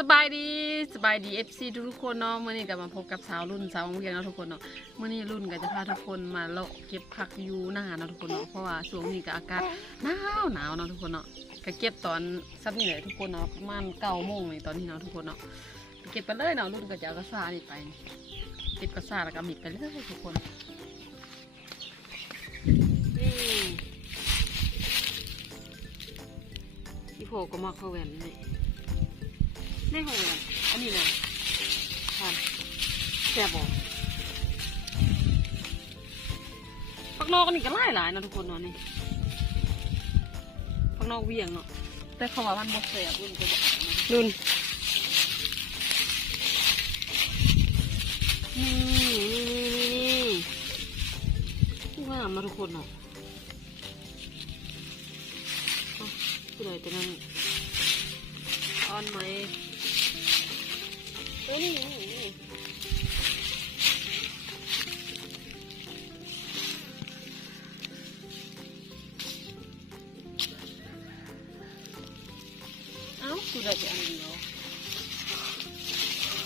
สบายดีFC ทุกคนเนาะเมื่อนี้ก็มาพบกับสาวรุ่นสาวของเวียงเนาะทุกคนเนาะเมื่อนี้รุ่นก็จะพาทุกคนมาเลาะเก็บผักอยู่หน้าเนาะทุกคนเนาะเพราะว่าช่วงนี้ก็อากาศหนาวเนาะทุกคนเนาะก็เก็บตอนซับนี่แหละทุกคนเนาะประมาณ9 โมงในตอนนี้เนาะทุกคนเนาะเก็บไปเลยเนาะรุ่นก็จะเอากระสานี่ไปเก็บกระสาแล้วก็มิดไปเลยทุกคนพี่โผก็มาเข้าแหวนนี่ได้ของแหวนอันนี้เลยค่ะแซ่บบ่ผักนอกอันนี้ก็หลายนะทุกคนเนาะนี่ผักนอกเวียงเนาะแต่เขาว่ามันบ่แซ่บรุ่นจะบอกรุ่นนี่งามมาทุกคนเนาะคืออะไรแต่นั้นอ่อนไหมนี่เอ้าคืออะไรแต่อันเดียว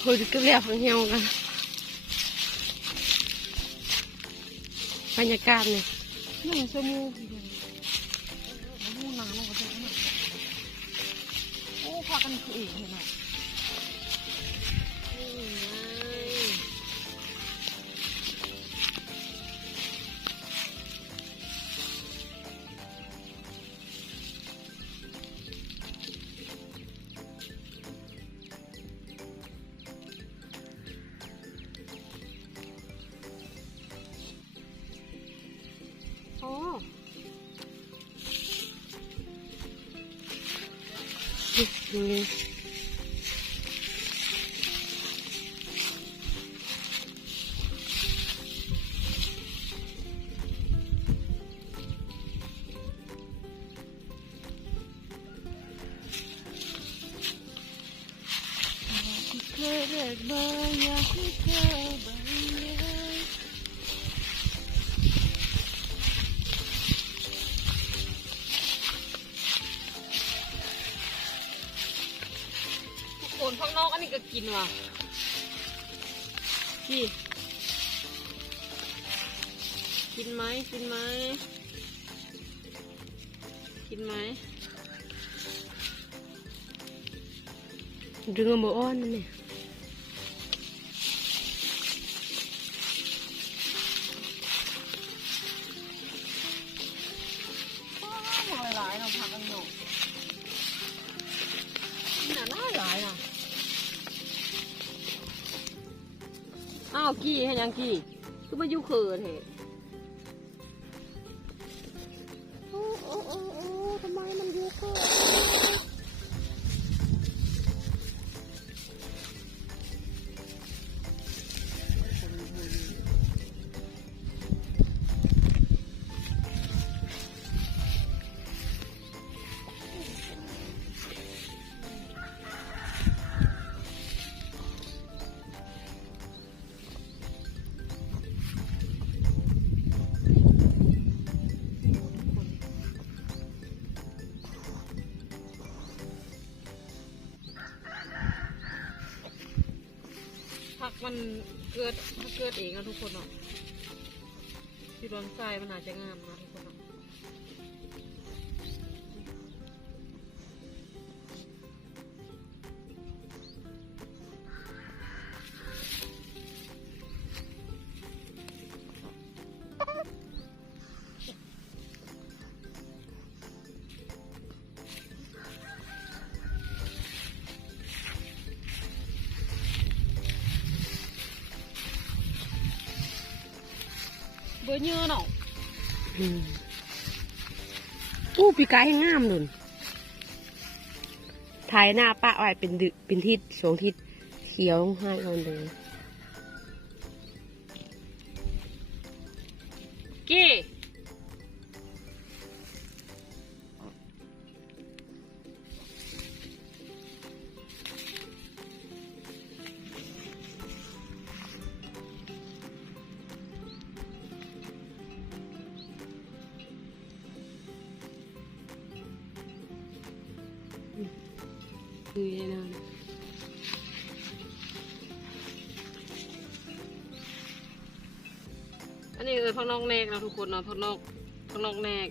โหจะเกลียดเหี่ยวกันบรรยากาศเนี่ยนี่สมูน้ำมันก็จะโอ้พากันคือเองเห็นไหมโอ้คนข้างนอกอันนี้ก็กินว่ะพี่กินไหมดึงมืออ้อนนั่นเนี่ยหลายๆเราผักกันหนกหลายนะอ้าวกี่ให้ยังกี่คือมาอยู่เขินเหรอโอ้ทำไมมันอยู่เขินมันเกิดเองนะทุกคนเนาะที่ร้อนทรายมันอาจจะงามนะทุกคนเนาะเบอร์เยอะเนาะปีกายให้งามเลยถ่ายหน้าป้าไว้เป็นทิศสองทิศเขียวให้เอาเลยกี่คือยังไง นพักนอกแนกนะทุกคนเนาะพักนอกแนก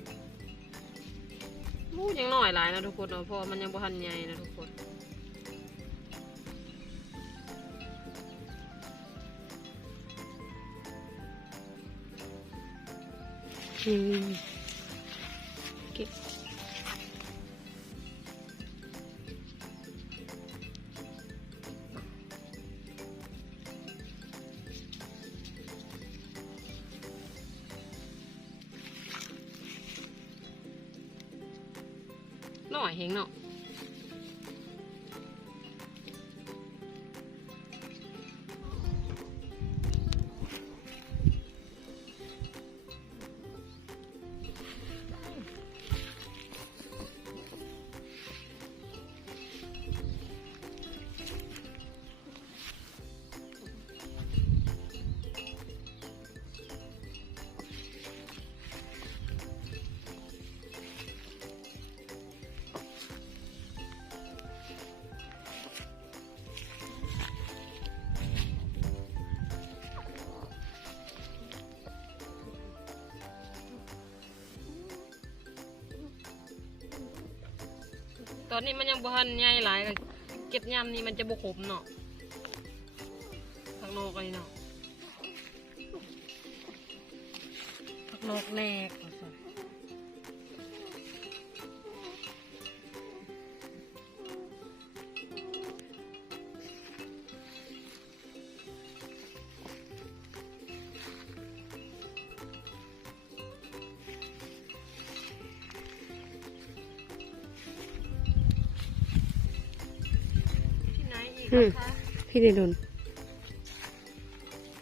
มูยังหน่อยหลายนะทุกคนเนาะเพราะมันยังบ่ทันใหญ่นะทุกคนเก็บหน่อยเฮงเนาะตอนนี้มันยังบ่ทันใหญ่หลายเก็บยำนี่มันจะบ่ขมเนาะผักนอกอะไรเนาะผักนอกแนกพี่ได้โดน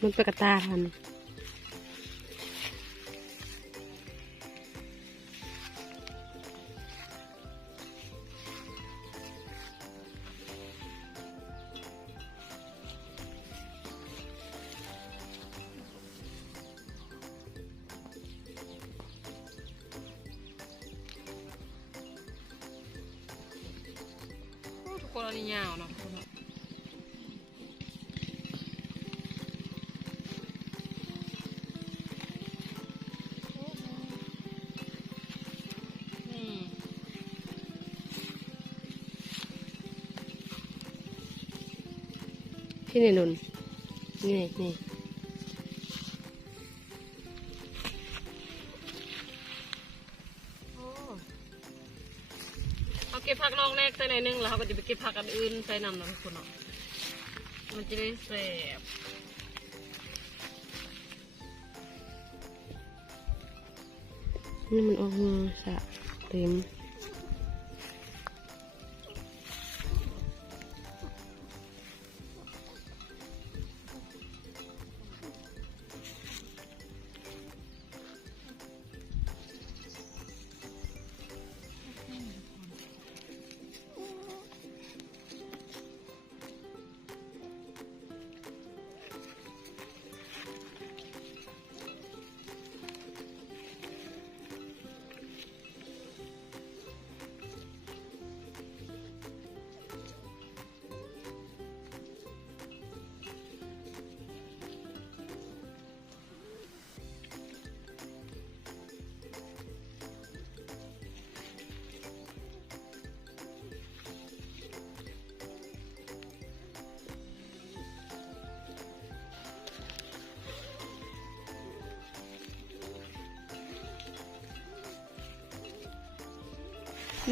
มันไปกระตาทันทุกคนอันนี้ยาวเนาะพี่ในนนนี่เอาเก็บผักนอกแนกใส่ในนึงแล้วเขาก็จะไปเก็บผักอันอื่นใส่น้ำนะทุกคนเนาะมันจะได้แซ่บนี่มันออกมาสะเต็ม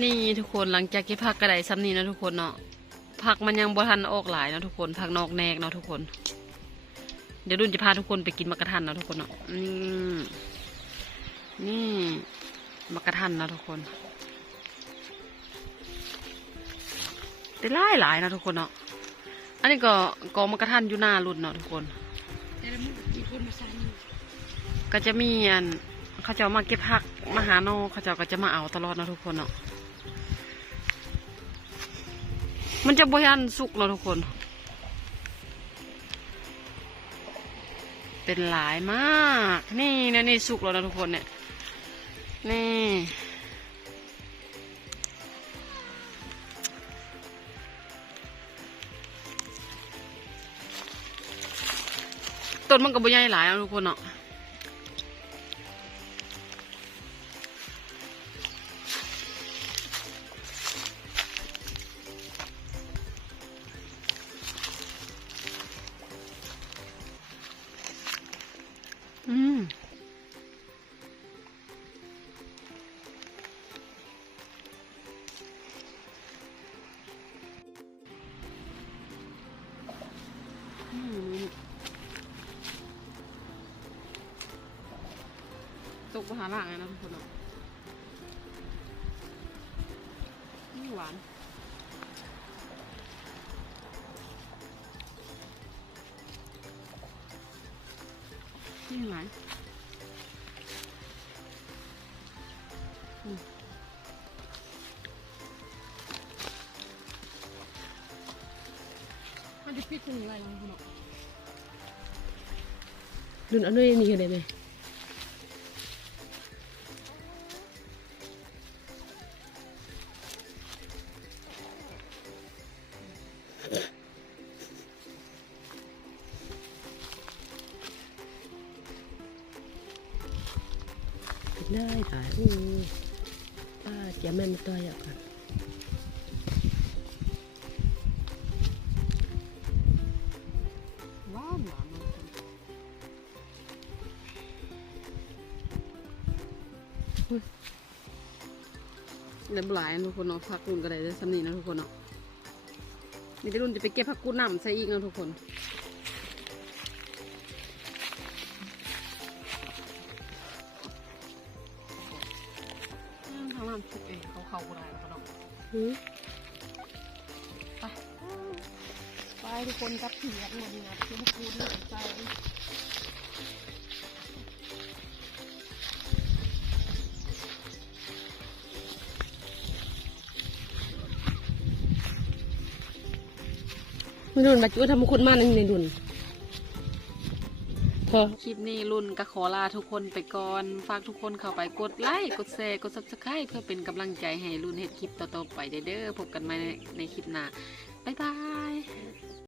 นี่ทุกคนหลังจากเก็บผักกระไดซ้ำนี้นะทุกคนเนาะผักมันยังบ่ทันออกหลายนะทุกคนผักนอกแนกเนาะทุกคนเดี๋ยวรุ่นจะพาทุกคนไปกินมักกะทันนะทุกคนเนาะนี่มักกะทันนะทุกคนได้หลายนะทุกคนเนาะอันนี้ก็กองมักกะทันอยู่หน้ารุ่นเนาะทุกคนก็จะมีอันเขาจะมาเก็บผักมาหาโนเขาจะก็จะมาเอาตลอดนะทุกคนเนาะมันจะบริอันสุกเนาะทุกคนเป็นหลายมากนี่นะนี่สุกแล้วนะทุกคนเนี่ยนี่ต้นมันก็บ่ใหญ่หลายนะทุกคนเนาะ กหาล่างเลยนะทุกคนเนาะนี่หวานนี่ไหนมันจะพิษเป็นยังไงล่ะทุกคนเนาะรุ่นเอาด้วยนี่ได้ไหมได้ค่ะป้าเจียแม่มาตัวอย่างก่อนหวานหวานทุกคนเล่นหลายทุกคนเนาะผักรุ่นก็ได้ได้สำนีนะทุกคนเนาะนี่ไปรุ่นจะไปเก็บผักกูดน้ำใส่อีกนะทุกคนทางน้ำทุกเองเขาก็ได้แล้วก็เนาะไปทุกคนกับเถียงหมดนี่นะที่ผักกูดน้ำใส่ไม่รุ่นบัจจุทำคุณมากในรุ่นพอ คลิปนี้รุ่นก็ขอลาทุกคนไปก่อนฝากทุกคนเข้าไปกดไลค์กดแชร์กด Subscribe เพื่อเป็นกำลังใจให้รุ่นเฮ็ดคลิปต่อๆไปเด้อพบกันใหม่ในคลิปหน้าบ๊ายบาย